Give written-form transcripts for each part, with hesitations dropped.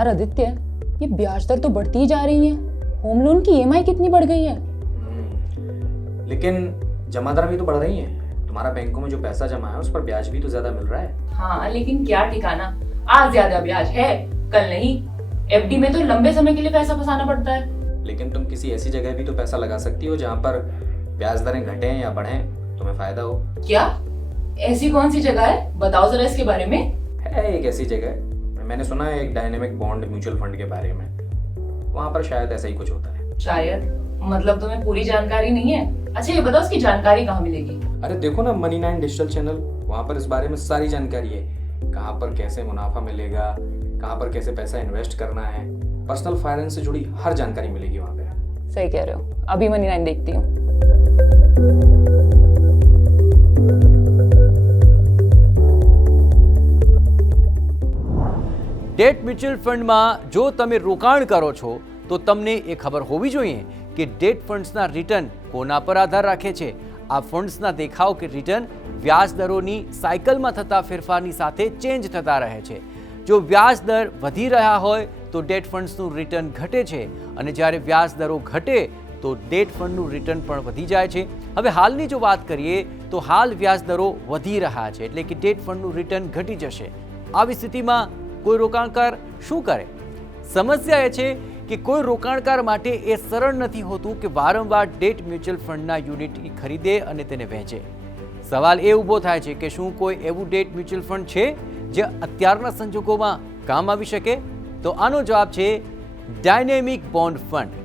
यार आदित्य, ये ब्याज दर तो बढ़ती ही जा रही है। होम लोन की ईएमआई कितनी बढ़ गई है। लेकिन जमा दर भी तो बढ़ रही है। तुम्हारा बैंकों में जो पैसा जमा है उस पर ब्याज भी तो ज्यादा मिल रहा है। हाँ, लेकिन क्या ठिकाना, आज ज्यादा ब्याज है कल नहीं। एफडी में तो लंबे समय के लिए पैसा फंसाना पड़ता है। लेकिन तुम किसी ऐसी जगह भी तो पैसा लगा सकती हो जहाँ पर ब्याज दरें घटें या बढ़ें, तुम्हें फायदा हो। क्या ऐसी कौन सी जगह है, बताओ जरा इसके बारे में। है एक ऐसी जगह, मैंने सुना है एक डायनेमिक बॉन्ड म्यूचुअल फंड के बारे में। वहाँ पर शायद ऐसा ही कुछ होता है। शायद, मतलब तुम्हें पूरी जानकारी नहीं है। अच्छा ये बताओ, उसकी जानकारी कहाँ मिलेगी। अरे देखो ना, मनी 9 डिजिटल चैनल, वहाँ पर इस बारे में सारी जानकारी है। कहाँ पर कैसे मुनाफा मिलेगा, कहाँ पर कैसे पैसा इन्वेस्ट करना है, पर्सनल फाइनेंस से जुड़ी हर जानकारी मिलेगी वहाँ पे। सही कह रहे हो, अभी मनी 9 देखती हूँ। ડેટ મ્યુચ્યુઅલ ફંડમાં જો તમે રોકાણ કરો છો તો તમને એ ખબર હોવી જોઈએ કે ડેટ ફંડ્સના રિટર્ન કોના પર આધાર રાખે છે। આ ફંડ્સના દેખાવ કે રિટર્ન વ્યાજ દરોની સાયકલમાં થતા ફેરફારની સાથે ચેન્જ થતા રહે છે। જો વ્યાજ દર વધી રહ્યા હોય તો ડેટ ફંડ્સનું રિટર્ન ઘટે છે અને જ્યારે વ્યાજ દરો ઘટે તો ડેટ ફંડનું રિટર્ન પણ વધી જાય છે। હવે હાલની જો વાત કરીએ તો હાલ વ્યાજ દરો વધી રહ્યા છે, એટલે કે ડેટ ફંડનું રિટર્ન ઘટી જશે। આવી સ્થિતિમાં કોઈ રોકાણકાર શું કરે? સમસ્યા એ છે કે કોઈ રોકાણકાર માટે એ સરળ નથી હોતું કે વારંવાર ડેટ મ્યુચ્યુઅલ ફંડના યુનિટ ખરીદે અને તેને વહેંચે। સવાલ એ ઊભો થાય છે કે શું કોઈ એવું ડેટ મ્યુચ્યુઅલ ફંડ છે જે અત્યારના સંજોગોમાં કામ આવી શકે? તો આનો જવાબ છે ડાયનેમિક બોન્ડ ફંડ।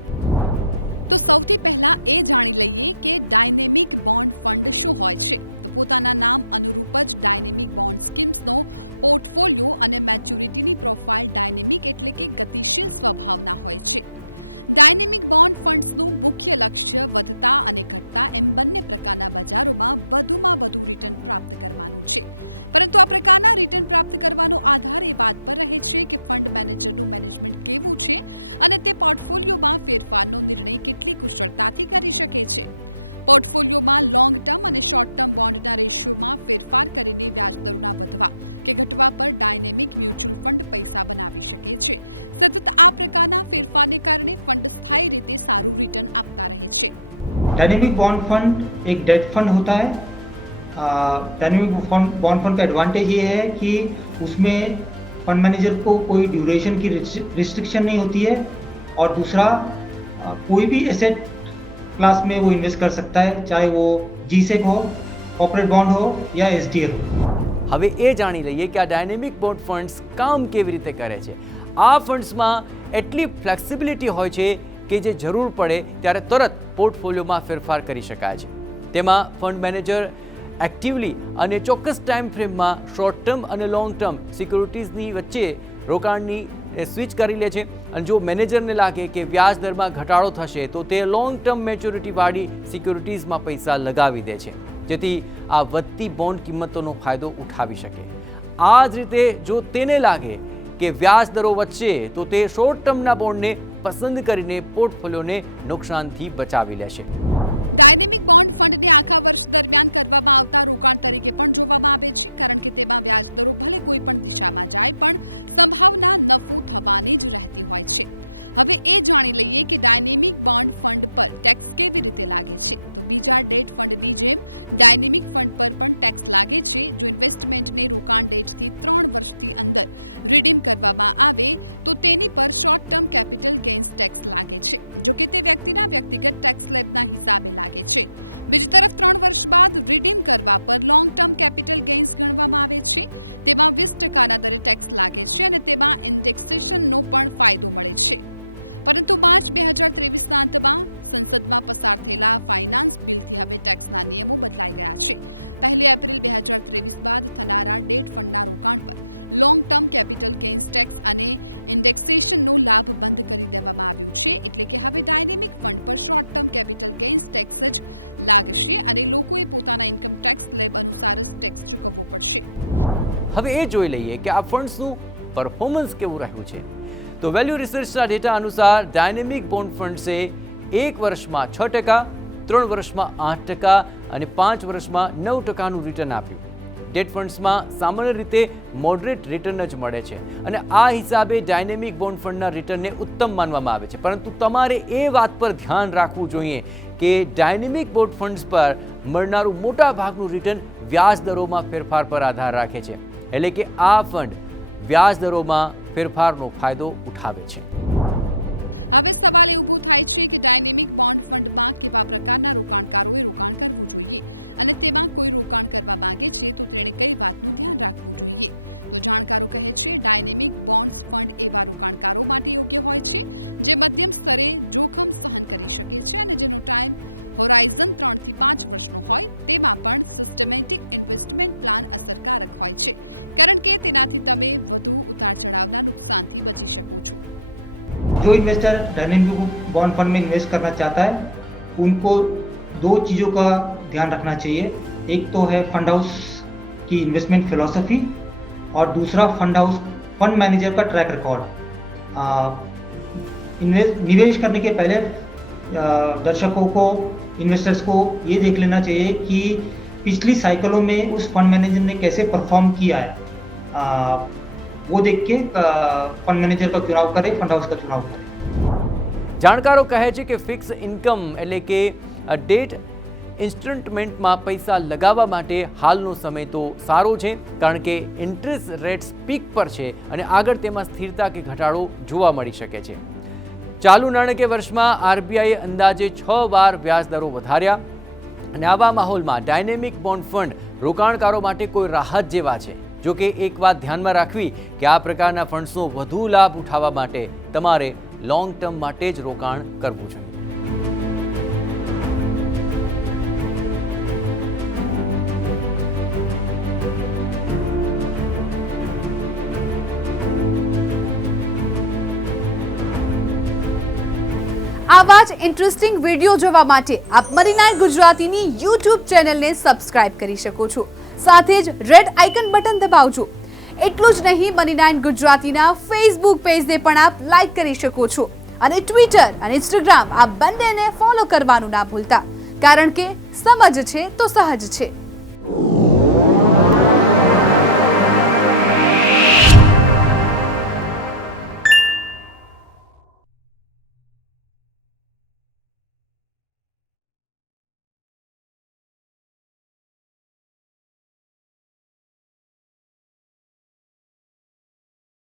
તો સૌથી પહેલા એ જાણી લઈએ કે ડાયનેમિક બોન્ડ ફંડ શું હોય છે। તો પોતાના નામ અનુરૂપ જ ડાયનેમિક બોન્ડ સ્કીમ્સનો પોર્ટફોલિયો અને મેચ્યુરિટીની પ્રોફાઇલ ડાયનેમિક એટલે કે ગતિશીલ સ્વભાવના હોય છે। ડાયનેમિક બોન્ડ ફંડ્સનું મુખ્ય લક્ષ્ય વધતા અને ઘટતા એમ બંને પ્રકારના બજારોમાં વધુમાં વધુ રિટર્ન પ્રાપ્ત કરવાનું છે। પરંતુ આ પ્રકારના રિટર્ન પ્રાપ્ત કરવાનો આધાર એ વાત પર રહે છે કે ફંડ મેનેજરનું મેનેજમેન્ટ કેવું છે અને તે પોર્ટફોલિયોમાં ફેરફારનો નિર્ણય કેટલી કુશળતાથી કરી શકે છે। પોર્ટફોલિયોમાં લોંગ ટર્મ અને શોર્ટ ટર્મ બોન્ડના રેશિયોમાં ફેરફાર કરીને વ્યાજદરોના વધવા કે ઘટવા પર ડાયનેમિક म्यूचुअल फंड पैसा बनावी શકે છે। સતત આ પ્રકારના ફેરફારને કારણે ફંડ સ્થાયી રીતે સારું રિટર્ન આપતા રહે છે। डायनेमिक बॉन्ड फंड एक डेट फंड होता है। डायनेमिक बॉन्ड फंड का एडवांटेज ये है कि उसमें फंड मैनेजर को कोई ड्यूरेशन की रिस्ट्रिक्शन नहीं होती है और दूसरा कोई भी एसेट क्लास में वो इन्वेस्ट कर सकता है, चाहे वो जीसेक हो, कॉर्पोरेट बॉन्ड हो या एसडीएल हो। હવે એ જાણી લઈએ કે આ ડાયનેમિક બોન્ડ ફંડ્સ કામ કેવી રીતે કરે છે। આ ફંડ્સમાં એટલી ફ્લેક્સિબિલિટી હોય છે કે જે જરૂર પડે ત્યારે તરત પોર્ટફોલિયોમાં ફેરફાર કરી શકાય છે। તેમાં ફંડ મેનેજર એક્ટિવલી અને ચોક્કસ ટાઈમ ફ્રેમમાં શોર્ટ ટર્મ અને લોંગ ટર્મ સિક્યુરિટીઝની વચ્ચે રોકાણની સ્વિચ કરી લે છે અને જો મેનેજરને લાગે કે વ્યાજ દરમાં ઘટાડો થશે તો તે લોંગ ટર્મ મેચ્યોરિટીવાળી સિક્યુરિટીઝમાં પૈસા લગાવી દે છે, જેથી આ વધતી બોન્ડ કિંમતોનો ફાયદો ઉઠાવી શકે। આ જ રીતે જો તેને લાગે કે વ્યાજ દરો વધશે તો તે શોર્ટ ટર્મના બોન્ડને પસંદ કરીને પોર્ટફોલિયોને નુકસાનથી બચાવી લેશે। ડાયનેમિક બોન્ડ ફંડને આખા વર્ષ દરમિયાન કરવામાં આવતા રોકાણ તરીકે પણ જોવામાં આવે છે, કારણ કે તેમાં વ્યાજ દરો ભલે કોઈ પણ દિશામાં જાય પણ સંભાવના નફો થવાની જ રહેતી હોય છે। હવે એ જાણી લઈએ કે ડાયનેમિક બોન્ડ ફંડ પર ટેક્સ કેવી રીતે લાગે છે। તો બીજા ડેટ ફંડની જેમ ડાયનેમિક ફંડ પર પણ ટેક્સ લાગે છે। જો ઇન્વેસ્ટમેન્ટને રોકાણ ડેટથી 3 વર્ષથી અંદર રિડીમ કરવામાં આવે તો તેની પર short term capital gains tax લાગે છે, જો કે તે વ્યક્તિના વ્યક્તિગત ટેક્સ સ્લેબના હિસાબે લાગે છે। બીજી તરફ 3 વર્ષ બાદ રિડીમ કરવા પર લોંગ ટર્મ કેપિટલ ગેઇન્સ ગણવામાં આવે છે। તેમાં 20% દરે ટેક્સ લાગે છે અને તેમાં ઇન્ડેક્સેશનનો પણ ફાયદો મળે છે। પરંતુ માર્ચ 2023ના અંતમાં સંસદમાં પસાર થયેલા ફાઇનાન્સ બિલથી હવે ટેક્સના નિયમો બદલાઈ ગયા છે। 1 એપ્રિલ 2023 બાદ થનારા ડેટ ફંડના રોકાણ પર long term capital gains tax અને ઇન્ડેક્સેશનનો લાભ બંધ કરી દેવામાં આવ્યું છે। એટલે કે હવે ડાયનેમિક ફંડ પર short term capital gains tax જ લાગશે અને લોકોએ પોતાના ઇન્કમ ટેક્સ સ્લેબ અનુસાર જ ટેક્સ ચૂકવવો પડશે। હવે એ જોઈ લઈએ કે આ ફંડ્સનું પરફોર્મન્સ કેવું રહ્યું છે। તો વેલ્યુ રિસર્ચના ડેટા અનુસાર ડાયનેમિક બોન્ડ ફંડ્સે 1 વર્ષમાં 6%, 3 વર્ષમાં 8% અને 5 વર્ષમાં 9%નું રિટર્ન આપ્યું। ડેટ ફંડ્સમાં સામાન્ય રીતે મોડરેટ રિટર્ન જ મળે છે અને આ હિસાબે ડાયનેમિક બોન્ડ ફંડના રિટર્નને ઉત્તમ માનવામાં આવે છે. પરંતુ તમારે એ વાત પર ધ્યાન રાખવું જોઈએ કે ડાયનેમિક બોન્ડ ફંડ્સ પર મળનારું મોટા ભાગનું રિટર્ન વ્યાજ દરોમાં ફેરફાર પર આધાર રાખે છે. એટલે કે આ ફંડ વ્યાજ દરોમાં ફેરફારનો ફાયદો ઉઠાવે છે. હવે સવાલ એ ઊભો થાય છે કે ડાયનેમિક બોન્ડ ફંડમાં કેવા પ્રકારના રોકાણકારોએ રોકાણ કરવું જોઈએ અને તેમાં કોઈ રોકાણ કરવા માંગે છે તો તેણે કઈ વાતનું ધ્યાન રાખવું જોઈએ. તો જાણકારો કહે છે ડાયનેમિક બોન્ડ્સ ફંડ એવા રોકાણકારો માટે યોગ્ય હોય છે જે મધ્યમ સ્તરે જોખમ સહન કરી શકે છે અને જેનો ટાઈમ હોરાઇઝન 3 થી 5 વર્ષનો હોય. તેમાં પણ સિસ્ટમેટિક ઇન્વેસ્ટમેન્ટ પ્લાન અસરકારક હોય છે કારણ કે તેનાથી તમે વધુ ઉતાર ચઢાવના નુકસાનથી બચી શકો છો. जो इन्वेस्टर डायनेमिक बॉन्ड फंड में इन्वेस्ट करना चाहता है उनको दो चीज़ों का ध्यान रखना चाहिए. एक तो है फंड हाउस की इन्वेस्टमेंट फिलॉसफी और दूसरा फंड हाउस फंड मैनेजर का ट्रैक रिकॉर्ड. निवेश करने के पहले दर्शकों को इन्वेस्टर्स को ये देख लेना चाहिए कि पिछली साइकिलों में उस फंड मैनेजर ने कैसे परफॉर्म किया है. वो देख के फंड मैनेजर का चुनाव करे, फंड हाउस का चुनाव करे. જાણકારો કહે છે કે ફિક્સ ઇન્કમ એટલે કે ડેટ ઇન્સ્ટ્રુમેન્ટમાં પૈસા લગાવવા માટે હાલનો સમય તો સારો છે કારણ કે ઇન્ટરેસ્ટ રેટ્સ પીક પર છે અને આગળ તેમાં સ્થિરતા કે ઘટાડો જોવા મળી શકે છે. ચાલુ નાણાકીય વર્ષમાં આરબીઆઈએ અંદાજે 6 વાર વ્યાજ દરો વધાર્યા અને આવા માહોલમાં ડાયનેમિક બોન્ડ ફંડ રોકાણકારો માટે કોઈ રાહત જેવા છે. જો કે એક વાત ધ્યાનમાં રાખવી કે આ પ્રકારના ફંડ્સનો વધુ લાભ ઉઠાવવા માટે તમારે લોંગ ટર્મ માટે જ રોકાણ કરવું જોઈએ. આવા જ ઇન્ટરેસ્ટિંગ વિડીયો જોવા માટે આપ મની9 ગુજરાતીની YouTube ચેનલને સબસ્ક્રાઇબ કરી શકો છો. સાથે જ રેડ આઇકન બટન દબાવજો. એટલું જ નહીં, મની9 ગુજરાતીના ફેસબુક પેજને પણ આપ લાઇક કરી શકો છો અને ટ્વિટર અને ઇન્સ્ટાગ્રામ આ બંનેને ફોલો કરવાનું ના ભૂલતા કારણ કે સમજ છે તો સહજ છે.